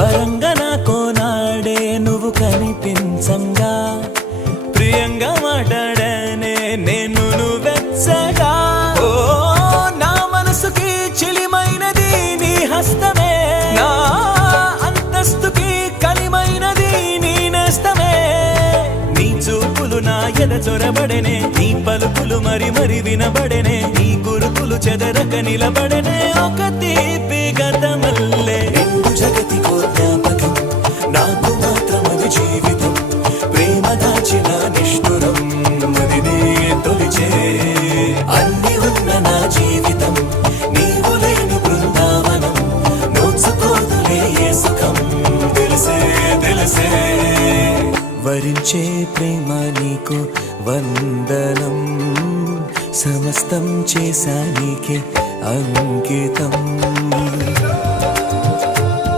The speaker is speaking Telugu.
వరంగా నాకో నాడే నువ్వు కనిపించంగా ప్రియంగా మాట్లాడనే నేను వెచ్చగా ఓ నా మనసుకి చిలిమైనది నీ హస్తమే నా అంతస్తుకి కలిమైనది నీ నేస్తమే నీ చూపులు నా ఎద చొరబడనే నీ పలుకులు మరి మరి వినబడనే నీ గురుకులు చెదరక నిలబడనే ఒక తీపి గతమల్లే నిండు జగతికో జ్ఞాపకం నాకు మాత్రమది జీవితం ప్రేమ దాచిన నిష్ఠురం మదినే తొలిచే అన్ని ఉన్న నా జీవితం నీవు లేని బృందావనం నోచుకోదులే ఏ సుఖం తెలిసే తెలిసే వరించే ప్రేమ నీకు వందనం సమస్తం చేశా నీకే అంకితం